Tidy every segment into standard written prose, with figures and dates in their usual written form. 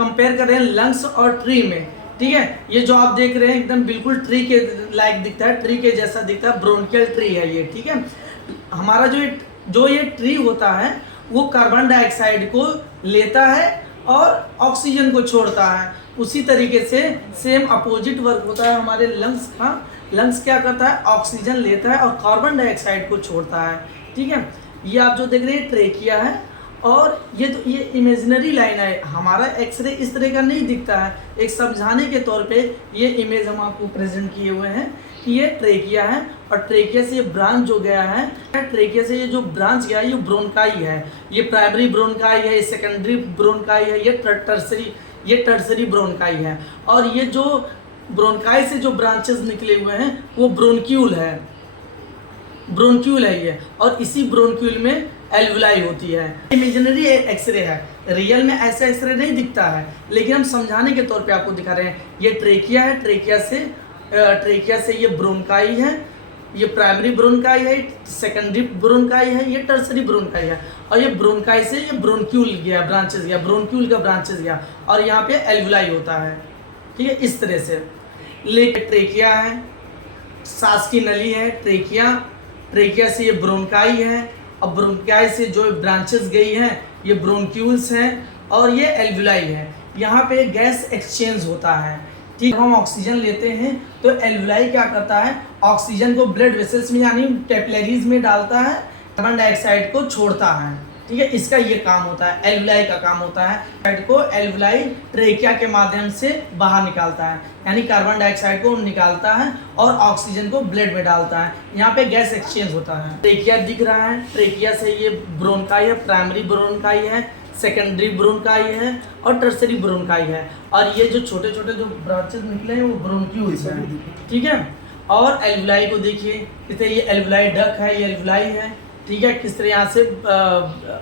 Compare कर रहे हैं लंग्स और ट्री में, ठीक है। ये जो आप देख रहे हैं एकदम बिल्कुल ट्री के लाइक दिखता है, ट्री के जैसा दिखता है, ब्रोंकियल ट्री है ये, ठीक है। हमारा जो ये ट्री होता है वो कार्बन डाइऑक्साइड को लेता है और ऑक्सीजन को छोड़ता है। उसी तरीके से सेम अपोजिट वर्क होता है हमारे लंग्स का। लंग्स क्या करता है, ऑक्सीजन लेता है और कार्बन डाइऑक्साइड को छोड़ता है, ठीक है। ये आप जो देख रहे हैं ट्रेकिया है, और ये इमेजिनरी लाइन है, हमारा एक्सरे इस तरह का नहीं दिखता है। एक समझाने के तौर पे ये इमेज हम आपको प्रेजेंट किए हुए हैं कि ये ट्रेकिया है, और ट्रेकिया से ये ब्रांच जो गया है, ट्रेकिया से ये जो ब्रांच गया है ये ब्रोनकाई है। ये प्राइमरी ब्रोनकाई है, ये सेकेंडरी ब्रोनकाई है, ये टर्सरी ब्रोनकाई है। और ये जो ब्रोनकाई से जो ब्रांचेस निकले हुए हैं वो ब्रोनक्यूल है ये, और इसी ब्रोनक्यूल में एल्वुलाई होती है। इमेजिनरी एक्सरे है, रियल में ऐसा एक्सरे नहीं दिखता है, लेकिन हम समझाने के तौर पे आपको दिखा रहे हैं। ये ट्रेकिया है, ट्रेकिया से ये ब्रोनकाई है, ये प्राइमरी ब्रोनकाई है, सेकेंडरी ब्रोनकाई है, ये टर्सरी ब्रोनकाई है, और ये ब्रोनकाई से ये ब्रोनक्यूल गया, ब्रांचेस गया, ब्रोनक्यूल का ब्रांचेस गया, और यहाँ पे एल्वुलाई होता है, ठीक है। इस तरह से लेकिन ट्रेकिया है, सांस की नली है, ट्रेकिया से ये ब्रोनकाई है, और ब्रोनकाई से जो ब्रांचेस गई हैं ये ब्रोनक्यूल्स हैं, और ये एल्वुलाई है। यहाँ पे गैस एक्सचेंज होता है, ठीक। हम ऑक्सीजन लेते हैं तो एल्वुलाई क्या करता है, ऑक्सीजन को ब्लड वेसल्स में यानी कैपिलरीज में डालता है, कार्बन डाइऑक्साइड को छोड़ता है, ठीक है। इसका ये काम होता है, एल्वुलाई का काम होता है। डाइऑक्साइड को एल्वुलाई ट्रेकिया के माध्यम से बाहर निकालता है, यानी कार्बन डाइऑक्साइड को निकालता है और ऑक्सीजन को ब्लड में डालता है। यहाँ पे गैस एक्सचेंज होता है। ट्रेकिया दिख रहा है, ट्रेकिया से ये ब्रोनकाई है, प्राइमरी ब्रोनकाई है, सेकेंडरी ब्रोनकाई है और टर्सरी ब्रोनकाई है, और ये जो छोटे छोटे जो ब्रांचेस निकले हैं वो ब्रोनक्यूल्स हैं, ठीक है। और एल्वुलाई को देखिए, इसे ये एल्वुलाई डक है, ये एल्वुलाई है, ठीक है। किस तरह यहाँ से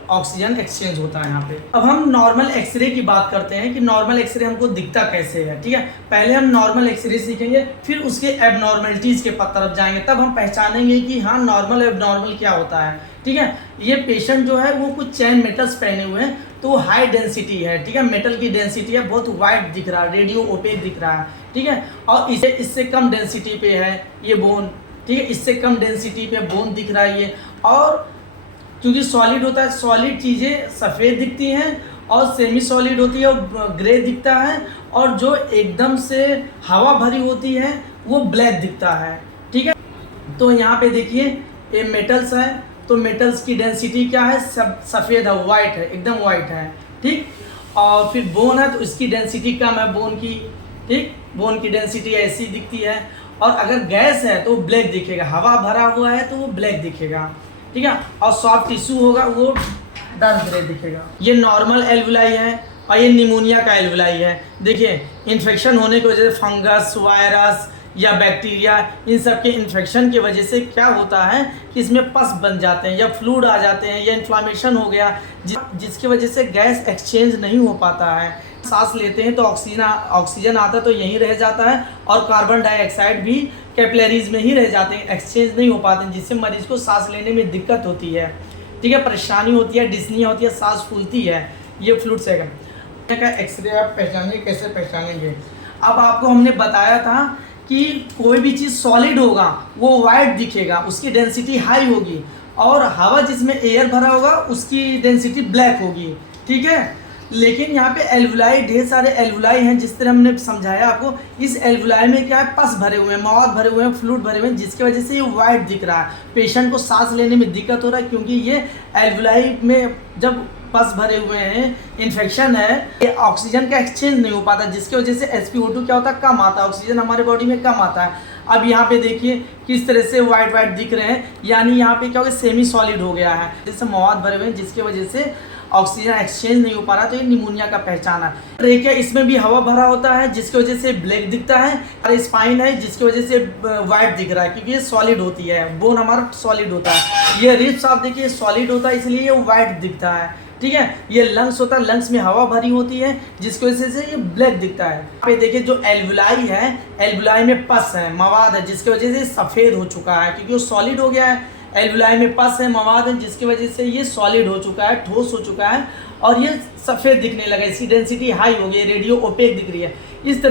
ऑक्सीजन एक्सचेंज होता है यहाँ पे। अब हम नॉर्मल एक्सरे की बात करते हैं कि नॉर्मल एक्सरे हमको दिखता कैसे है, ठीक है। पहले हम नॉर्मल एक्सरे सीखेंगे, फिर उसके एबनॉर्मलिटीज़ के तरफ जाएंगे, तब हम पहचानेंगे कि हाँ नॉर्मल एबनॉर्मल क्या होता है, ठीक है। ये पेशेंट जो है वो कुछ चैन मेटल्स पहने हुए हैं, तो हाई डेंसिटी है, ठीक है। मेटल की डेंसिटी है, बहुत वाइट दिख रहा है, रेडियो ओपेक दिख रहा है, ठीक है। और इससे कम डेंसिटी पे है ये बोन, ठीक है। इससे कम डेंसिटी पे बोन दिख रहा है ये, और क्योंकि सॉलिड होता है, सॉलिड चीज़ें सफ़ेद दिखती हैं, और सेमी सॉलिड होती है और ग्रे दिखता है, और जो एकदम से हवा भरी होती है वो ब्लैक दिखता है, ठीक है। तो यहाँ पे देखिए ये मेटल्स है, तो मेटल्स की डेंसिटी क्या है, सब सफ़ेद है, वाइट है, एकदम वाइट है, ठीक। और फिर बोन है तो इसकी डेंसिटी कम है बोन की, ठीक। बोन की डेंसिटी ऐसी दिखती है। और अगर गैस है तो ब्लैक दिखेगा, हवा भरा हुआ है तो वो ब्लैक दिखेगा, ठीक है। और सॉफ्ट टिश्यू होगा वो डार्क ग्रे दिखेगा। ये नॉर्मल एल्वुलाई है, और ये निमोनिया का एल्वुलाई है। देखिए इन्फेक्शन होने की वजह से फंगस, वायरस या बैक्टीरिया, इन सब के इन्फेक्शन की वजह से क्या होता है कि इसमें पस बन जाते हैं, या फ्लूइड आ जाते हैं, या इन्फ्लामेशन हो गया, जिसकी वजह से गैस एक्सचेंज नहीं हो पाता है। सांस लेते हैं तो ऑक्सीजन आता है तो यहीं रह जाता है, और कार्बन डाइऑक्साइड भी कैपिलरीज में ही रह जाते हैं, एक्सचेंज नहीं हो पाते हैं, जिससे मरीज को सांस लेने में दिक्कत होती है, ठीक है। परेशानी होती है, डिस्निया होती है, सांस फूलती है। ये फ्लूइड से का एक्सरे आप पहचानेंगे, कैसे पहचानेंगे। अब आपको हमने बताया था कि कोई भी चीज़ सॉलिड होगा वो वाइट दिखेगा, उसकी डेंसिटी हाई होगी, और हवा जिसमें एयर भरा होगा उसकी डेंसिटी ब्लैक होगी, ठीक है। लेकिन यहाँ पे एल्वुलाई, ढेर सारे एल्वुलाई हैं, जिस तरह हमने समझाया आपको। इस एल्वुलाई में क्या है, पस भरे हुए हैं, मवाद भरे हुए हैं, फ्लूइड भरे हुए हैं, जिसकी वजह से ये वाइट दिख रहा है। पेशेंट को सांस लेने में दिक्कत हो रहा है, क्योंकि ये एल्वुलाई में जब पस भरे हुए हैं, इन्फेक्शन है, ये ऑक्सीजन का एक्सचेंज नहीं हो पाता, जिसकी वजह से SpO2 क्या होता है, कम आता है, ऑक्सीजन हमारे बॉडी में कम आता है। अब यहाँ पे देखिए किस तरह से वाइट वाइट दिख रहे हैं, यानी यहाँ पे क्या हो गया, सेमी सॉलिड हो गया है, जैसे मवाद भरे हुए हैं, जिसकी वजह से ऑक्सीजन एक्सचेंज नहीं हो पा रहा, तो ये निमोनिया का पहचान है। ट्रेकिया, इसमें भी हवा भरा होता है, जिसकी वजह से ब्लैक दिखता है, और स्पाइन है जिसकी वजह से वाइट दिख रहा है, क्योंकि ये सॉलिड होती है, बोन हमारा सॉलिड होता है। ये रिब्स आप देखिए सॉलिड होता है, इसलिए ये वाइट दिखता है, ठीक है। ये लंग्स होता है, लंग्स में हवा भरी होती है, जिसकी वजह से ये ब्लैक दिखता है। यहाँ पे देखिए जो एल्वुलाई है, एल्वुलाई में पस है, मवाद है, जिसकी वजह से सफ़ेद हो चुका है, क्योंकि वो सॉलिड हो गया है। एल्वुलाई में पस है, मवाद है, जिसकी वजह से ये सॉलिड हो चुका है, ठोस हो चुका है, और ये सफ़ेद दिखने लगा, इसकी डेंसिटी हाई हो गई, रेडियो ओपेक दिख रही है। इस तरह